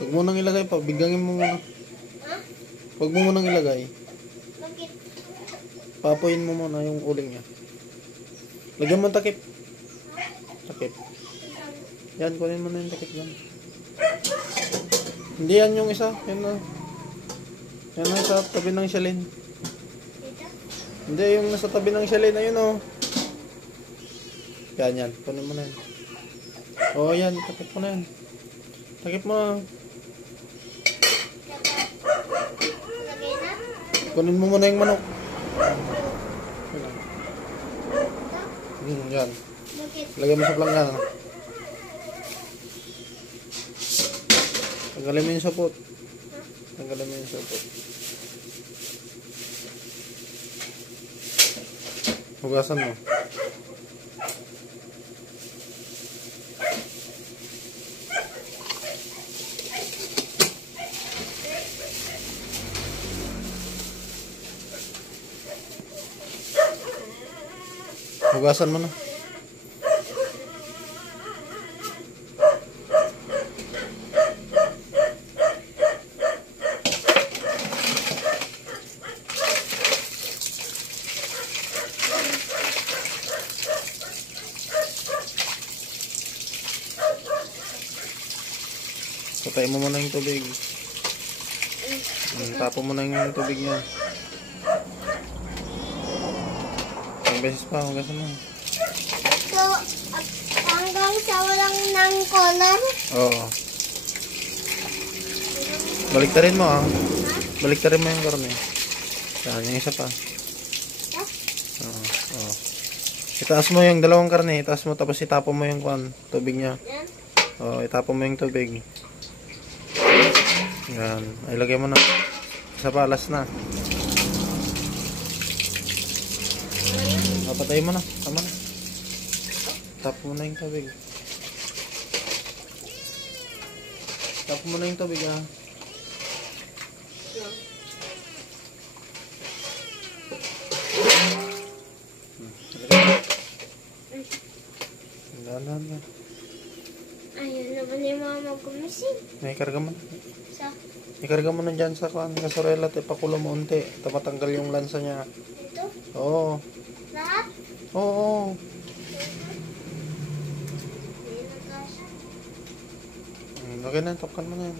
Huwag mo nang ilagay pa. Bigangin mo muna. Ha? Huwag mo munang ilagay. Bakit? Papuin mo muna yung uling niya. Lagyan mo ng takip. Takip. Yan, kunin mo na yung takip yan. Hindi yan yung isa. Yan na. Yan na sa tabi ng shalin. Dito? Hindi, yung nasa tabi ng shalin. Ayun o. Yan, yan. Kunin mo na yan. Oo, yan. Takip mo na yan. Takip mo na. Lagay na? Kunin mo muna yung manok. Ito? Yan. Bakit? Lagay mo sa planggana. Tanggalin mo yung sapot. Tanggalin mo yung sapot. Hugasan mo. Hugasan mo na. Patay mo muna yung tubig. Tapo mo na yung tubig niya. Isang beses pa, hugasan mo. So, hanggang sa walang ng color? Oo. Baliktarin mo ah. Ha? Baliktarin mo yung karne. Yan, yung isa pa. Ha? Oo. Oo. Itaas mo yung dalawang karne. Itaas mo tapos itapon mo yung tubig niya. Yan? Oo, itapon mo yung tubig. Yan. Ay, lagay mo na. Sa balas na. Papatay mo na. Tama na. Tapon mo na yung tubig. Tapon mo na yung tubig ah. Dahan-dahan. Ayun naman yung mga magkumisin. May karga mo na. Sa? Ikarga mo na dyan sa kasorela at ipakulo mo unti. Matanggal yung lansa niya. Ito? Oo. Lahat? Oo. Hindi na kasha. Okay na, tokan mo na yan.